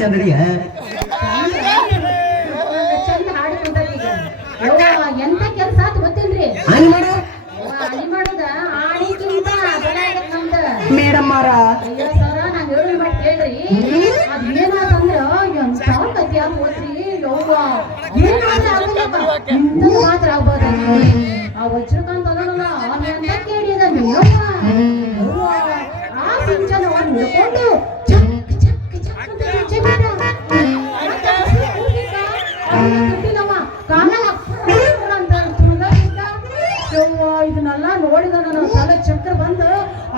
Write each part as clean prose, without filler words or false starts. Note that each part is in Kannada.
ಚಂದಡಿಯ ಚಂದ ಹಾಡ್ಕೊಂಡೀಗ ಎಂತ ಕೆಲಸ ಆತು ಗೊತ್ತೇನ್ರಿ? ಆನಿ ಮಾಡು ಆನಿ ಮಾಡುದ ಆಣಿಗಿಂತ ಬಲ ಆಗತ್ ನಮ್ದ ಮೇಡಮ್ ಮಾರ. ಅಯ್ಯೋ ಸರ ನಾನ್ ಹೇಳಿ ಮಾಡಿ ಕೇಳ್ರಿ. ಅದ್ ಏನಾದಂದ್ರ ಎಂತ ಕತಿ ಆಗ ಹೋತ್ರಿ. ಯವ್ವ ಏನಾದ್ರೆ ಆಗಲ್ಲ ಇಂತ ಮಾತ್ರ ಆಗ್ಬೋದ. ಆ ವಜ್ರಕಾಂತ ಅದನಲ್ಲ ಅವನ ಎಂತ ಕೇಳಿದ ಆ ಸಿಂಚನ ಅವ್ನು ಹಿಡ್ಕೊಂಡು ಇದನ್ನೆಲ್ಲ ನೋಡಿದ ನನ್ನ ತಲೆ ಚಕ್ರ ಬಂದ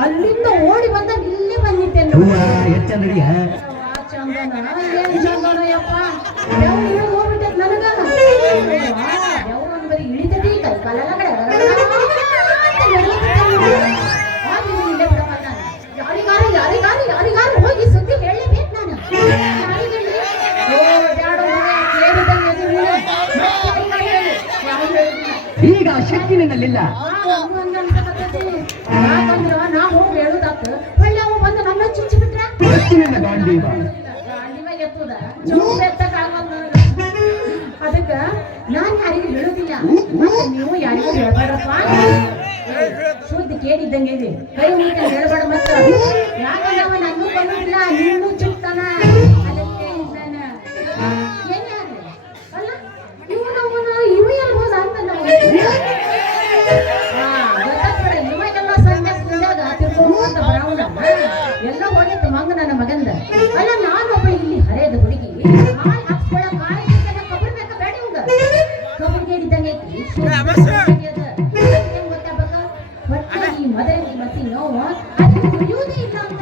ಅಲ್ಲಿಂದ ಓಡಿ ಬಂದ ಇಲ್ಲೇ ಬಂದಿದ್ದೇನೆ. ಚಂದಡಿಯ ಚಂದನ ಏನ್ ಚಂದನ ಯಪ್ಪ ಹೋಗ್ಬಿಟ್ಟೆ ನನಗ. ಯಾವ್ದು ಬರೀ ಇಳಿತೈತಿ ಕೈ ಕಾಲೆಲ್ಲ ಕಡೆ ಯಾರಿಗಾರು ಹೋಗಿ ಸುದ್ದಿ ಹೇಳಲೇಬೇಕು ನಾನು. ಈಗ ಶಕ್ತಿ ನಿನ್ನಲ್ಲಿಲ್ಲ. ಯಾಕಂದ್ರ ನಾ ಹೋಗಿ ಹೇಳುದಾತ ಒಳ್ಳೆ ಅವ ಬಂದು ನನ್ನ ಚುಚ್ಚಿ ಬಿಟ್ರ ಗಾಂಡೀವ ಎತ್ತುದ ಎತ್ತಕ್ ಆಗಲ್ಲ. ಅದಕ್ಕ ನಾನ್ ಯಾರಿಗೂ ಹೇಳುದಿಲ್ಲ, ನೀವು ಯಾರಿಗೂ ಹೇಳ್ಬೇಡಪ್ಪ. ಶುದ್ಧ ಕೇಳಿದ್ದಂಗೆ ಇದೆ, ಕೈ ನೀಟ ಹೇಳ್ಬೇಡ. ಮತ್ತ ಯಾಕಂದ್ರೆ ಅವ ನನ್ನೂ ಬಂದಿಲ್ಲ ನೀನು ಚುಕ್ತಾನ. ಅದಕ್ಕೆ ಇದ್ದಾನ ಏನಾದ್ರೆ ಅಲ್ಲ ಇವನವನ ಇವು ಎಲ್ಲಿ ಹೋದ ಅಂತ ಗೊತ್ತಾಗ್ಬೇಡ. ಇವಾಗೆಲ್ಲ ಸಂಜೆ ಮುಂದಾಗ ತಿರ್ಕೊಂತ ಬರವನ ಎಲ್ಲ ಹೋಗಿತ್ತು ಮಂಗ ನನ್ನ ಮಗಂದ. ಅಲ್ಲ ನಾನೊಬ್ಬ ಇಲ್ಲಿ ಹರೇದ ಹುಡುಗಿ ಹಾಯ್ ಹಾಕ್ಸ್ಕೊಳ ಕಾಯಿ ಕಬರ್ ಬೇಕ ಬೇಡ ಇವಂಗ ಕಬರ್ಗೆ ಹಿಡಿದಂಗೆ ಐತಿ. ಗೊತ್ತಾಗಬೇಕ ಒಟ್ಟ ಈ ಮದರಂಗಿ ಮಸಿ ನೋವು ಅದು ಕುಡಿಯುವುದೇ ಇಲ್ಲ ಅಂತ.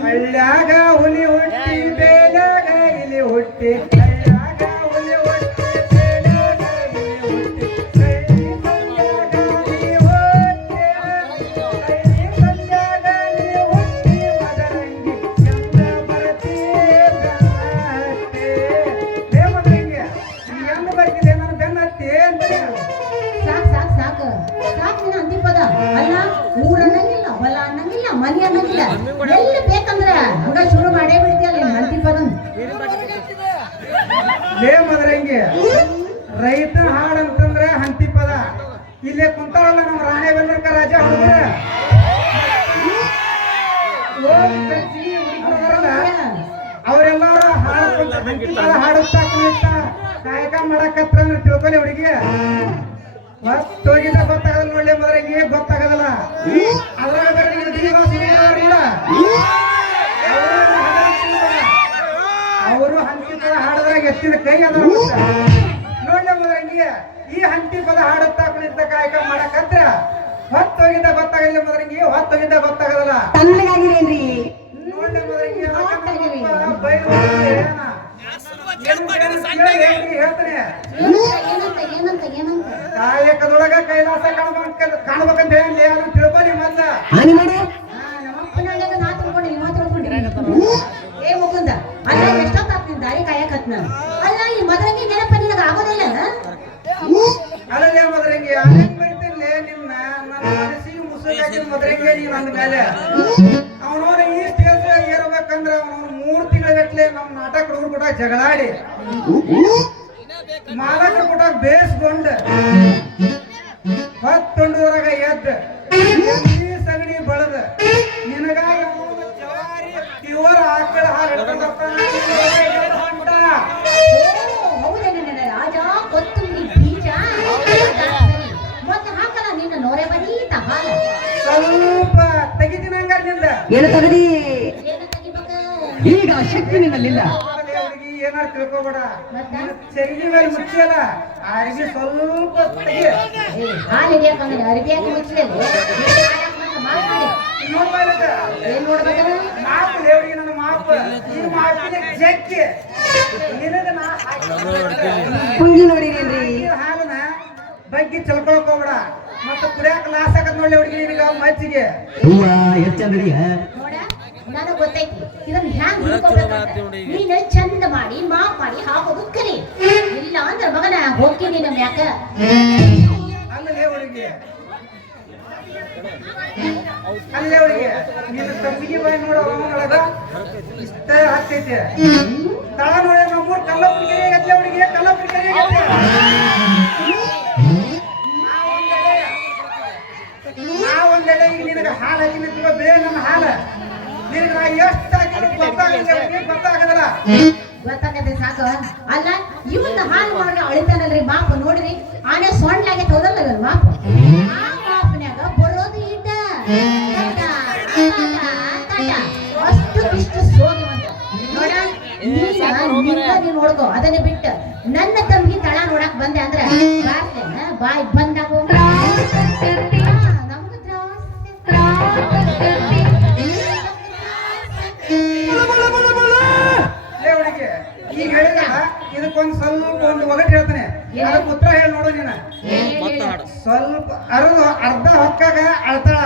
ಹಳ್ಳ್ಯಾಗ ಹುಲಿ ಹುಟ್ಟಿ ಬೇಲಾಗ ಇಲಿ ಹುಟ್ಟಿ ಹಳ್ಳ್ಯಾಗ ಹುಲಿ ಹುಟ್ಟಿ ಬೇಲಾಗ ಇಲಿ ಹುಟ್ಟಿ ಕಳ್ಳಿ ಸಂದ್ಯಾಗ ನೀ ಹುಟ್ಟಿ ಕಳ್ಳಿ ಸಂದ್ಯಾಗ ನೀ ಹುಟ್ಟಿ ಮದರಂಗಿ ಚಂದ ಬರ್ತಿ ಬೆನ್ನತ್ತಿ ಲೇ ಮದರಂಗಿ ನೀ ಹೆಂಗ ಬರ್ತಿದೆ ನನ್ನ ಬೆನ್ನತ್ತಿ ಅಂತ ಹೇಳು. ಸಾಕ್ ಸಾಕ್ ಸಾಕ್ ಸಾಕ್ ನಿನ್ನ ಅಂದಿ ಪದ ಅಲ್ಲ ಊರ್ ಅನ್ನಂಗಿಲ್ಲ ಹೊಲ ಅನ್ನಂಗಿಲ್ಲ ಮನಿ ಅನ್ನಂಗಿಲ್ಲ ಎಲ್ಲಿ ಬೇಕಂದ್ರ ಹಂಗ ಶುರು ಮಾಡೇ ಬಿಡ್ತೀಯಲ್ಲ ನಿನ್ನ ಅಂದಿ ಪದ ಲೇ ಮದರಂಗಿ ರೈತ ಹಾಡ್ ಅಂತಂದ್ರ ಹಂತಿ ಪದ ಇಲ್ಲೇ ಕುಂತಾರಲ್ಲ ನಮ್ಮ ರಾಣೆಬೆನ್ನೂರ್ಕ ರಾಜ ಹುಡುಗರ ಅವರೆಲ್ಲಾರು ಹಾಡ್ಕೊಂತ ಹಂತಿ ಪದ ಹಾಡುತ್ತಾ ಕುಣಿತಾ ಕಾಯಕ ಮಾಡಕತ್ರ ಅಂದ್ರೆ ತಿಳ್ಕೊಲಿ ಹುಡುಗಿ ಹೊತ್ತೋಗಿದ್ದ ಗೊತ್ತಾಗಲ್ಲ ನೋಡ್ಲಿ ಮದರಂಗಿ ಗೊತ್ತಾಗದಲ್ಲ ಅದ್ರಾಗ ಬೇರೆ ನಿನ್ನ ದಿನವಾಸ ಇಲ್ಲ ಅವರು ಹಂತಿ ಪದ ಹಾಡದ್ರಾಗ ಎತ್ತಿದ ಕೈ ಅದ ನೋಡ್ಲ ಮದರಂಗಿ ಈ ಹಂತಿ ಪದ ಹಾಡುತ್ತಾ ಕುಣಿತ ಕಾಯಕ ಮಾಡಕತ್ರ ಹೊತ್ತೋಗಿದ್ದ ಗೊತ್ತಾಗಲ್ಲ ಮದರಂಗಿ ಹೊತ್ತೋಗಿದ್ದ ಗೊತ್ತಾಗದಲ್ಲ ತಣ್ಣಗಾಗಿರೇನ್ರಿ ನೋಡ್ಲ ಮದರಂಗಿ ಹೇಳ್ತಾನೆ ಏನಂತ ಏನಂತ ಏನಂತ ಕಾಯಕದೊಳಗ ಕೈಲಾಸ ಕಾಣ್ಬೇಕಂತ ಹೇಳಿ ಅದನ್ನ ತಿಳ್ಕೊಲಿ ಮೊದ್ಲ ಹಾನಿ ಮಾಡಿ ನಮ್ಮಪ್ಪನೊಳಗ ನಾ ತಿಳ್ಕೊಂಡೆ ನೀವು ತಿಳ್ಕೊಂಡ್ರಿ ಏ ಮುಕುಂದ ಅಲ್ಲ ಎಷ್ಟೊತ್ತಾಗ್ತೀನಿ ದಾರಿ ಕಾಯಕತ್ನ ಅಲ್ಲ ಈ ಮದರಂಗಿ ನೆನಪ ನಿನಗ ಆಗೋದಿಲ್ಲ ಅಲ್ಲೇ ಮದರಂಗಿ ಅನೇಕ್ ಬೈತಿರ್ಲಿ ನಿನ್ನ ನನ್ನ ಮನಸ್ಸಿಗೆ ಮುಸುಗಾಕಿನ ಮದರಂಗಿ ನೀನ್ ಅಂದ ಮೇಲೆ ಅವನವನ ಈ ಸ್ಟೇಜ್ ಏರ್ಬೇಕಂದ್ರ ಅವನವನು 3 ತಿಂಗಳಗಟ್ಲೆ ನಮ್ಮ ನಾಟಕ ಹುಡುಗರು ಕೂಡ ಜಗಳಾಡಿ ಮಾಲಕರ ಕೂಡ ಬೇಸ್ಕೊಂಡ ಹೊತ್ತೊಂಡದ್ರಾಗ ಎದ್ದ ಎಲ್ಲಿ ಸಗಣಿ ಬಳದ ನಿನಗಾಗಿ ಅವನು ಜವಾರಿ ಪ್ಯೂರ್ ಆಕಳ ಹಾಲು ಹಿಡ್ಕೊಂಡ್ ಹೊಂಟ ಹೌದೇನ ರಾಜ ಕೊತ್ತಂಬರಿ ಬೀಜ ಮತ್ತೆ ಹಾಕಲ್ಲ ನಿನ್ನ ನೋರೆ ಬರೀತ ಹಾಲ ಸ್ವಲ್ಪ ತೆಗಿತೀನಿ ಹಂಗಾರ ನಿಂದ ಏನು ತಗದಿ ಏನು ತೆಗಿಬೇಕ ಈಗ ಶಕ್ತಿ ನಿನ್ನಲ್ಲಿಲ್ಲ ಹುಡುಗಿ ಏನಾರು ತಿಳ್ಕೊಬೇಡ ಚರಿಗಿ ಮೇಲೆ ಮುಚ್ಚಲ್ಲ ಅರ್ಬಿ ಸ್ವಲ್ಪ ತೆಗಿ ಹಾಲು ಹಿಡಿಯಕಂದ್ರೆ ಅರಿಬಿ ಹಾಕಿ ಮುಚ್ಚಲಿಲ್ಲ ನೋಡ್ಬಾ ಇಲ್ಲದ ಏನ್ ನೋಡ್ಬೇಕಲ್ಲ ಮಾಪು ದೇವ್ರಿಗೆ ನನ್ನ ಮಾಪು ಈ ಮಾಪಿನ ಜಗ್ಗಿ ನಿನಗ ನಾ ಕುಂಗಿ ನೋಡಿರೇನ್ರಿ ಹಾಲನ ಬಗ್ಗೆ ಚಲ್ಕೊಳಕ್ ಹೋಗ್ಬೇಡ ಮತ್ತ ಕುಡಿಯಾಕ ಲಾಸ್ ಆಗದ್ ನೋಡ್ಲಿ ಹುಡುಗಿ ನಿನಗ ಮಜ್ಜಿಗೆ ಹೂವ ಹೆಚ್ಚಂದ್ರಿಯ ನೋಡ ನನಗ್ ಗೊತ್ತೈತಿ ಇದನ್ನ ಹ್ಯಾಂಗ್ ಹಿಡ್ಕೋಬೇಕಂತ ನೀನ್ ಚಂದ ಮಾಡಿ ಮಾಪ್ ಮಾಡಿ ಹಾಕೋದು ಕಲಿ ಇಲ್ಲ ಅಂದ್ರೆ ಮಗನ ಹೋಗ್ತೀನಿ ನಮ್ ಯಾಕ ಅಲ್ಲೇ ಹುಡುಗಿ ಅಲ್ಲೇ ಹುಡುಗಿ ನೀನು ತಂಬಿಗೆ ಬಾಯಿ ನೋಡ ಅವನೊಳಗ ಇಷ್ಟ ಹತ್ತೈತೆ ತಳ ನೋಡಿ ನಮ್ಮೂರ್ ಕಲ್ಲಪುರಿ ಗತ್ಲೆ ಹುಡುಗಿ ಕಲ್ಲಪುರಿ ಗತ್ಲೆ ಒಂದೆಡೆ ಈಗ ನಿನಗೆ ಹಾಲು ಹಾಕಿ ನಿಂತಿರುವ ಬೇರೆ ನನ್ನ ಹಾಲ ನಿನಗೆ ನಾ ಎಷ್ಟು ಹಾಕಿದ್ರು ಗೊತ್ತಾಗದಲ್ಲ ಗೊತ್ತಾಗತ್ತೆ ಸಾಕು ಅಲ್ಲ ಇವನ್ನ ಹಾಲು ಮಾಡಿ ಅಳಿತಾನಲ್ರಿ ಮಾಪ್ ನೋಡ್ರಿ ಆನೆ ಸೊಂಡ್ಲಾಗೆ ಹೌದಲ್ಲ ಇವನ್ ಮಾಪ್ ಆ ಮಾಪ್ನ್ಯಾಗ ಬರೋದು ಇಟ್ಟ ಅಷ್ಟು ಇಷ್ಟು ಸೋಗಿ ನೋಡ ನೀನ್ ನೋಡ್ಕೋ ಅದನ್ನ ಬಿಟ್ಟು ನನ್ನ ತಮ್ಗಿ ತಳ ನೋಡಕ್ ಬಂದೆ ಅಂದ್ರ ಬಾಯ್ ಬಂದಾಗ ನಮ್ಗ ಹುಡುಗಿ ಈಗ ಹೇಳಿದ ಇದಕ್ಕೊಂದು ಸ್ವಲ್ಪ ಒಂದು ಒಗಟ್ ಹೇಳ್ತಾನೆ ಅದಕ್ಕೆ ಉತ್ತರ ಹೇಳಿ ನೋಡು ನೀನ ಸ್ವಲ್ಪ ಅರ್ಧ ಹೊಕ್ಕಾಗ ಅಳ್ತಾಳ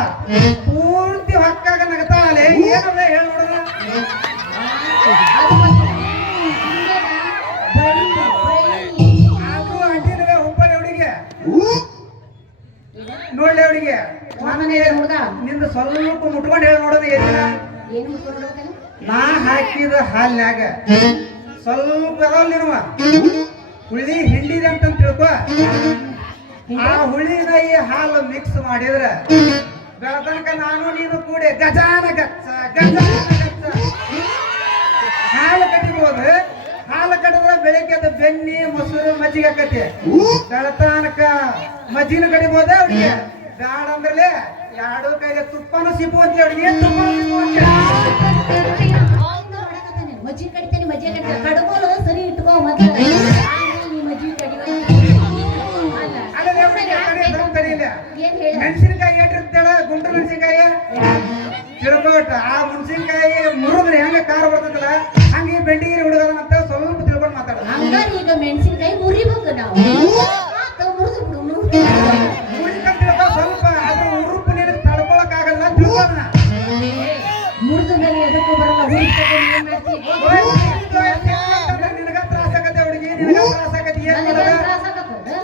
ಪೂರ್ತಿ ಹೊಕ್ಕಾಗ ನಗತಾಳಲೆ ಏನದ ಹೇಳಿ ನೋಡುದ ಅದು ಅಂಟಿನವೆ ಹುಬ್ಬಳ್ಳಿ ಹುಡುಗಿ ನೋಡ್ಲಿ ಹುಡುಗಿ ನಿಂದು ಸ್ವಲ್ಪ ಮುಟ್ಕೊಂಡು ಹೇಳಿ ನೋಡೋದು ಏನಿಲ್ಲ ನಾ ಹಾಕಿದ ಹಾಲ್ನ್ಯಾಗ ಸ್ವಲ್ಪ ಅದಾವಲ್ಲ ನೀನುವ ಹುಳಿ ಹಿಂಡಿದೆ ಅಂತ ತಿಳ್ಕೊ ಆ ಹುಳಿನ ಈ ಹಾಲು ಮಿಕ್ಸ್ ಮಾಡಿದ್ರ ಬೆಳತನಕ ನಾನು ನೀನು ಕೂಡಿ ಗಜಾನ ಗಚ್ಚ ಗಜಾನ ಗಚ್ಚ ಹಾಲು ಕಟ್ಟಿಬೋದು ಹಾಲು ಕಟ್ಟಿದ್ರ ಬೆಳಿಗ್ಗೆ ಅದು ಬೆನ್ನಿ ಮೊಸರು ಮಜ್ಜಿಗೆ ಆಕತಿ ಬೆಳತನಕ ಮಜ್ಜಿನ ಕಡಿಬೋದ ಅವ್ರಿಗೆ ಬ್ಯಾಡ ಅಂದ್ರಲೆ ಎರಡು ಕೈಗೆ ತುಪ್ಪನೂ ಸಿಪ್ಪು ಅಂತ ಅವ್ರಿಗೆ ತುಪ್ಪನೂ ಸಿಪ್ಪು ಅಂತ ಮಜ್ಜಿ ಕಡಿತೇನೆ ಮಜ್ಜಿ ಕಡಿತ ಕಡಗೋಲು ಸರಿ ಇಟ್ಕೋ ಮೊದಲು ಮಜ್ಜಿ ಮೆಣಸಿನಕಾಯಿ ಎಟ್ಟಿರ್ತಾಳ ಗುಂಟು ಮೆಣಸಿನಕಾಯಿ ತಿಳ್ಕೊಟ ಆ ಮೆಣಸಿನಕಾಯಿ ಅಂದ್ರೆ ಹೆಂಗ ಕಾರ್ ಬರ್ತದಲ್ಲ ಹಂಗೆ ಬೆಂಡಿಗಿರಿ ಹುಡುಗದಂತ ಸ್ವಲ್ಪ ತಿಳ್ಕೊಂಡು ಮಾತಾಡ ಹಂಗಾರ ಈಗ ಮೆಣಸಿನಕಾಯಿ ಮುರಿಬೇಕು ನಾವು ಮುರಿದು ಬಿಡು ಮುರಿಕಂತ ಸ್ವಲ್ಪ ಅದ್ರ ಉರುಪು ನಿನಗೆ ತಡ್ಕೊಳಕ್ ಆಗಲ್ಲ ತಿಳ್ಕೊಂಡ ಮುರಿದ ಮೇಲೆ ಎದಕ್ಕೂ ಬರಲ್ಲ ನಿನಗ ತ್ರಾಸ ಆಗತ್ತೆ ಹುಡುಗಿ ನಿನಗ ತ್ರಾಸ ಆಗತ್ತೆ ಏನ್ ತ್ರಾಸ ಆಗತ್ತೆ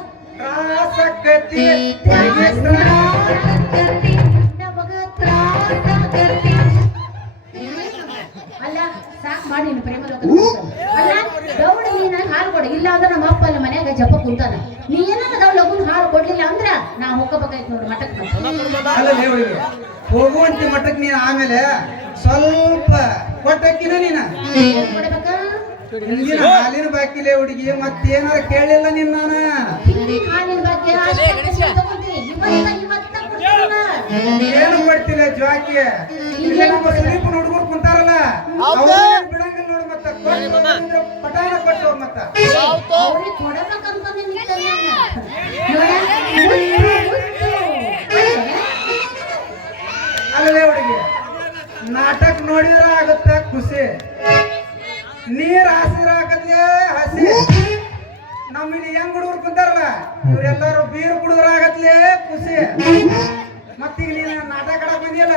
ಅಲ್ಲ ಸಾಕ್ ಮಾಡಿ ಪ್ರೇಮ ಅಲ್ಲ ದೌಡಿ ನೀನ ಹಾಲು ಕೊಡ ಇಲ್ಲ ಅಂದ್ರೆ ನಮ್ಮ ಅಪ್ಪ ಅಲ್ಲಿ ಮನ್ಯಾಗ ಜಪ ಕುಂತಾನ ನೀ ಏನಾರ ಲಗುನ್ ಹಾಲು ಕೊಡ್ಲಿಲ್ಲ ಅಂದ್ರ ನಾ ಹೋಗಬೇಕಾಯ್ತು ನೋಡು ಮಠಕ್ಕೆ ಅಲ್ಲ ಹೋಗುವಂತಿ ಮಠಕ್ಕೆ ನೀನ್ ಆಮೇಲೆ ಸ್ವಲ್ಪ ಕೊಟ್ಟಕ್ಕಿನ ನೀನ ಕೊಡ್ಬೇಕಾ ಹಿಂದಿನ ಹಾಲಿನ ಬಾಕಿಲೆ ಹುಡುಗಿ ಮತ್ತೇನಾರ ಕೇಳಿಲ್ಲ ನಿನ್ನ ಹಾಲಿನ ಬಗ್ಗೆ ಏನು ಕೊಡ್ತಿಲ್ಲ ಜ್ವಾಕಿ ಸುದೀಪ್ ಹುಡುಗರು ಕುಂತಾರಲ್ಲ ಬಿಡಂಗಿಲ್ಲ ನೋಡು ಮತ್ತ ಪಟಾಣ ಕೊಟ್ಟು ಮತ್ತ ಅಲ್ಲೇ ಹುಡುಗಿ ನಾಟಕ ನೋಡಿದ್ರ ಆಗುತ್ತ ಖುಷಿ ನೀರ್ ಹಾಸಿದ್ರ ಆಗತ್ಲೆ ಹಸಿ ನಮ್ಮಲ್ಲಿ ಹೆಂಗ್ ಹುಡುಗರು ಕುಂತಾರಲ್ಲ ಇವ್ರೆಲ್ಲಾರು ಬೀರ್ ಕುಡುದ್ರ ಆಗತ್ಲೆ ಖುಷಿ ಮತ್ತೀಗ ನೀನು ನಾಟಕ ಆಡಕ್ ಬಂದಿಯಲ್ಲ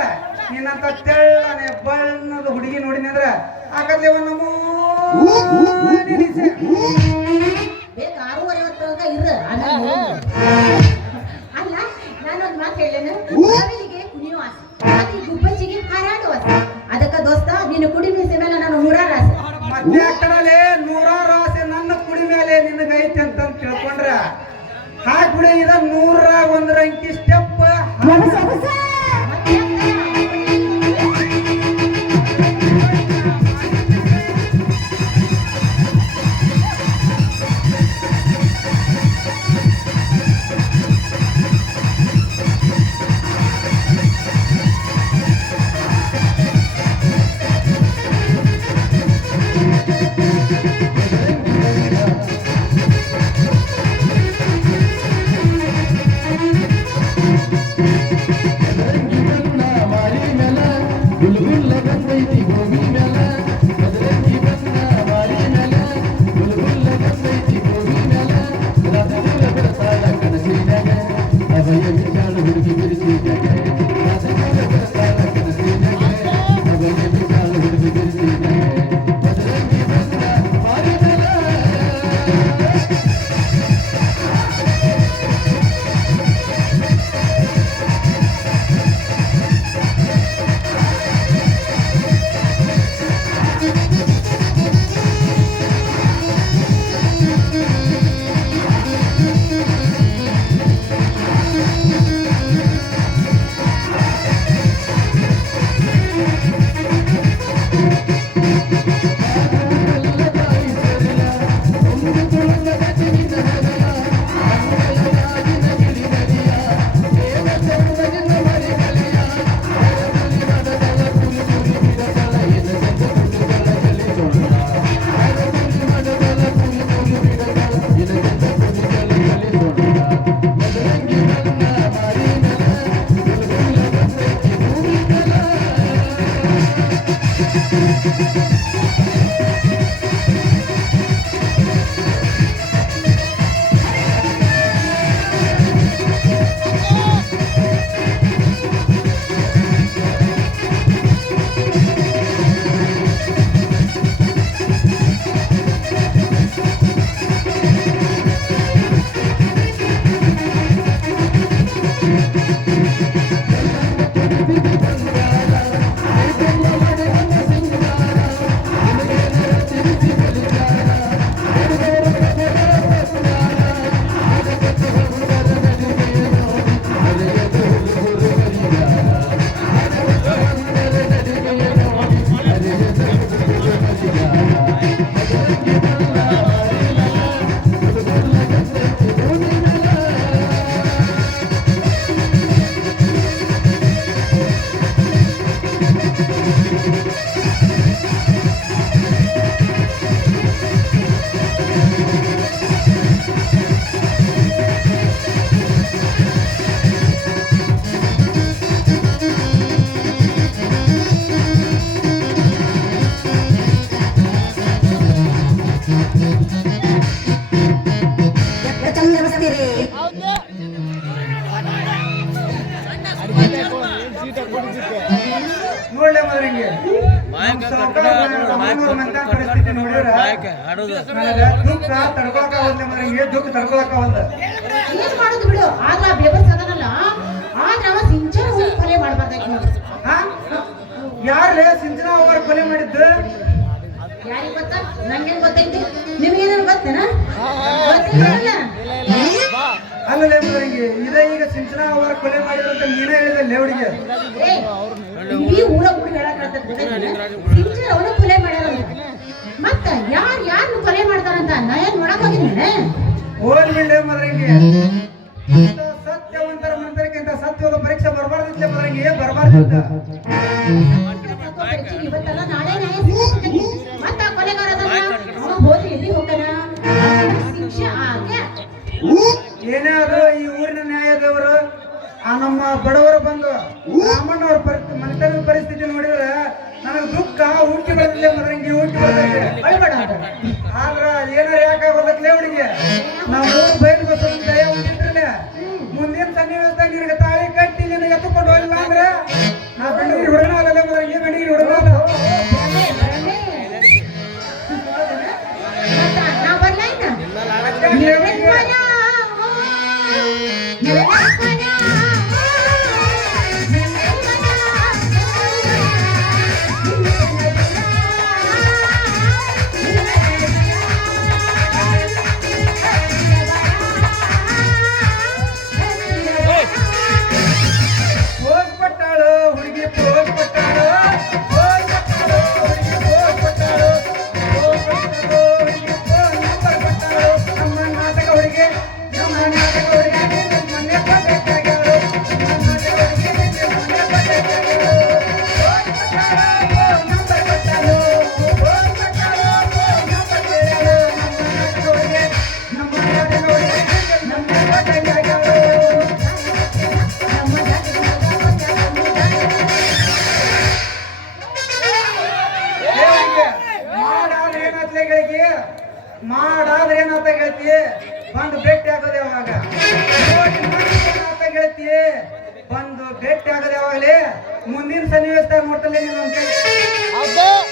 ನೀನಂತ ತೆಳ್ಳನೆ ಬಣ್ಣದ ಹುಡುಗಿ ನೋಡಿನಿ ಅಂದ್ರ ಆಗತ್ಲೆ ಒಂದ್ ನಮೂನಿಸಿ ಬೇಗ 6:30 ಇರ ಅಲ್ಲ ನಾನೊಂದು ಮಾತು ಹೇಳೇನು ಕವಿಲಿಗೆ ಕುಣಿಯೋ ಆಸೆ ಗುಬ್ಬಚ್ಚಿಗೆ ಹಾರಾಡೋ ಆಸೆ ಅದಕ್ಕ ದೋಸ್ತ ನೀನು ಕುಡಿ ಮೀಸೆ ಮೇಲೆ ನಾನು 100 ಆಸೆ ಮತ್ತೆ ಆಗ್ತಾರಲ್ಲೇ 100 ಆಸೆ ನನ್ನ ಕುಡಿ ಮೇಲೆ ನಿನಗೈತೆ ಅಂತ ತಿಳ್ಕೊಂಡ್ರ ಹಾಕ್ಬಿಡಿ ಇದ 101 ಅಂಕಿ ಸ್ಟೆಪ್ ಮಂದಿ ಪರಿಸ್ಥಿತಿ ನೋಡಿದ್ರ ನನಗ ದುಃಖ ತಡ್ಕೊಳಕ ಒಂದ್ ಮದ್ರಂಗಿ ದುಃಖ ತಡ್ಕೊಳಕ ಒಂದ್ ಏನ್ ಮಾಡುದು ಬಿಡು ಆದ್ರ ಆ ಬೇಬಸ್ ಅದನಲ್ಲ ಆದ್ರ ಅವ ಸಿಂಚನ ಹೋಗಿ ಕೊಲೆ ಮಾಡ್ಬಾರ್ದಾಯ್ತು ನೋಡಿ ಯಾರೇ ಸಿಂಚನ ಅವರ ಕೊಲೆ ಮಾಡಿದ್ದು ಯಾರಿಗ್ ಗೊತ್ತಾ ನಂಗೇನ್ ಗೊತ್ತೈತಿ ನಿಮ್ಗೇನಾದ್ರು ಗೊತ್ತೇನಾ ಗೊತ್ತಿಲ್ಲ ಅಲ್ಲೇ ಮದ್ರಂಗಿ ಇದೇ ಈಗ ಸಿಂಚನ ಅವರ ಕೊಲೆ ಮಾಡಿದ್ರಂತ ನೀನೇ ಹೇಳಿದ ಲೇವಡಿಗೆ ಈ ಊರ ಊರಿಗೆ ಹೇಳಕ್ ಸಿಂಚನ ಅವನ ಕೊಲೆ ಮಾಡ್ಯಾರ ಮತ್ತ ಯಾರನ್ನು ಕೊಲೆ ಮಾಡ್ತಾರಂತ ನಾ ಏನ್ ನೋಡಕ್ ಹೋಗಿದ್ದೇನೆ ಹೋಗ್ಬಿಡ್ಲೆ ಮದ್ರಂಗಿ ಸತ್ಯವಂತರ ಮಂತ್ರಕ್ಕಿಂತ ಸತ್ಯವಾದ ಪರೀಕ್ಷೆ ಬರಬಾರ್ದಿತ್ಲೆ ಮದ್ರಂಗಿ ಬರಬಾರ್ದಿತ್ತ ಇವತ್ತಲ್ಲ ನಾಳೆ ನ್ಯಾಯ ಸಿಗ್ತೈತಿ ಮತ್ತ ಕೊಲೆಗಾರ ಅವ ಹೋದ್ರೆ ಎಲ್ಲಿ ಹೋಗ್ತಾನ ಶಿಕ್ಷೆ ಆಗೆ ಏನೇ ಅದು ಈ ಊರಿನ ನ್ಯಾಯದವರು ಆ ನಮ್ಮ ಬಡವರು ಬಂದು ರಾಮಣ್ಣವ್ರ ಮನೆತನದ ಪರಿಸ್ಥಿತಿ ನೋಡಿದ್ರೆ ನನಗೆ ದುಃಖ ಹುಟ್ಟಿ ಬರ್ತದೆ ಮದ್ರಂಗಿ ಹುಟ್ಟಿ ಬರ್ತದೆ ಅಳ್ಬೇಡ ಆದ್ರ ಏನಾರ ಯಾಕಾಗೋದಕ್ಕೆ ಲೇವಡಿಗೆ ನಾವು ಬೈಲ್ ಬಸ್ ದಯ ಹೊಂದಿದ್ರಲ್ಲ ಮುಂದಿನ ಸನ್ನಿವೇಶದಾಗ ನಿನಗೆ ತಾಳಿ ಕಟ್ಟಿ ನಿನಗೆ ಎತ್ತುಕೊಂಡು ಹೋಗಿಲ್ಲ ಅಂದ್ರೆ ನಾ ಬೆಂಡಿಗೆ ಹುಡುಗನ ಆಗಲ್ಲ ಮದ್ರಂಗಿ ಬೆಂಡಿಗೆ ಹುಡುಗನ ಅಲ್ಲ ನಾ ಬರ್ಲಾ ಹೋಗ್ಬಿಟ್ಟಾಳು ಹುಡುಗಿ ಹೋಗ್ಬಿಟ್ಟಾಳು ಹೋಗ್ಬಿಟ್ಟಾಳು ಹುಡುಗಿ ಹೋಗ್ಬಿಟ್ಟಾಳು ಹೋಗ್ಬಿಟ್ಟಾಳು ಹುಡುಗಿ ಹೋಗ್ಬಿಟ್ಟಾಳು ನಮ್ಮ ನಾಟಕ ಹುಡುಗಿ ನಮ್ಮ ನಾಟಕ ಹುಡುಗಿ ಮೊನ್ನೆ ಪಟ್ಟೆಗಾಳು ನಮ್ಮ ನಾಟಕ ಹುಡುಗಿ ಮೊನ್ನೆ ಪಟ್ಟೆಗಾಳು ಹೋಗ್ಬಿಟ್ಟಾಳು ನಂಬರ್ ಕೊಟ್ಟಾಳು ಹೋಗ್ಬಿಟ್ಟಾಳು ನಂಬರ್ ಕೇಳಾಳು ನಮ್ಮ ನಾಟಕ ಹುಡುಗಿ ನಮ್ಮ ಪಟ್ಟೆಗಾಳು ಮಾಡಾದ್ರೆ ಏನಾತ ಗೆಳತಿ ಬಂದು ಭೇಟಿ ಆಗೋದು ಯಾವಾಗ ಏನಾತ ಗೆಳತಿ ಬಂದು ಭೇಟಿ ಆಗೋದು ಯಾವಾಗಲೇ ಮುಂದಿನ ಸನ್ನಿವೇಶದಾಗ ನೋಡ್ತಲೇ ನೀನು ಅಂತ